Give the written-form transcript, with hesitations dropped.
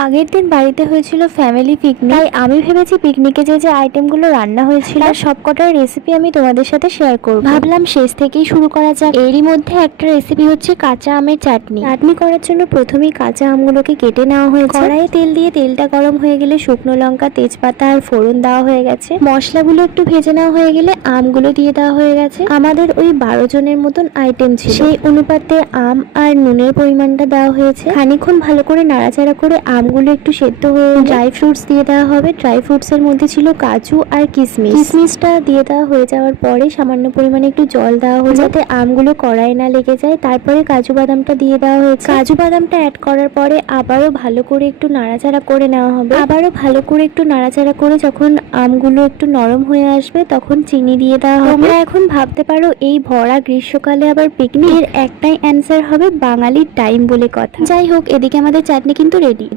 আগের দিন বাড়িতে হয়েছিল ফ্যামিলি পিকনিক, তাই আমি ভেবেছি পিকনিকে যে যে আইটেমগুলো রান্না হয়েছিল তার সবকটার রেসিপি আমি তোমাদের সাথে শেয়ার করব। ভাবলাম শেষ থেকেই শুরু করা যাক। এরই মধ্যে একটা রেসিপি হচ্ছে কাঁচা আমের চাটনি। চাটনি করার জন্য প্রথমেই কাঁচা আমগুলোকে কেটে নেওয়া হয়েছে। কড়াইয়ে তেল দিয়ে তেলটা গরম হয়ে গেলে শুকনো লঙ্কা, তেজপাতা আর ফোড়ন দেওয়া হয়ে গেছে। মশলাগুলো একটু ভেজে নেওয়া হয়ে গেলে আমগুলো দিয়ে দেওয়া হয়ে গেছে। আমাদের ওই 12 জনের মতন আইটেম ছিল, সেই অনুপাতে আম আর নুনের পরিমাণটা দেওয়া হয়েছে। খানিকক্ষণ ভালো করে নাড়াচাড়া করে আমগুলো একটু সেদ্ধ হয়ে ড্রাই ফ্রুটস দিয়ে দেওয়া হবে। ড্রাই ফ্রুটস এর মধ্যে ছিল কাজু আর কিশমিশ। কিশমিশটা দিয়ে দেওয়া হয়ে যাওয়ার পরে সামান্য পরিমাণে একটু জল দেওয়া হয়েছে যাতে আমগুলো কড়াই না লেগে যায়। তারপরে কাজু বাদামটা দিয়ে দেওয়া হয়েছে। কাজু বাদামটা অ্যাড করার পরে আবারও ভালো করে একটু নাড়াচাড়া করে নেওয়া হবে। আবারও ভালো করে একটু নাড়াচাড়া করে যখন আমগুলো একটু নরম হয়ে আসবে তখন চিনি দিয়ে দেওয়া হবে। তোমরা এখন ভাবতে পারো এই ভরা গ্রীষ্মকালে আবার পিকনিকের একটাই অ্যান্সার হবে বাঙালির টাইম বলে কথা। যাই হোক, এদিকে আমাদের চাটনি কিন্তু রেডি।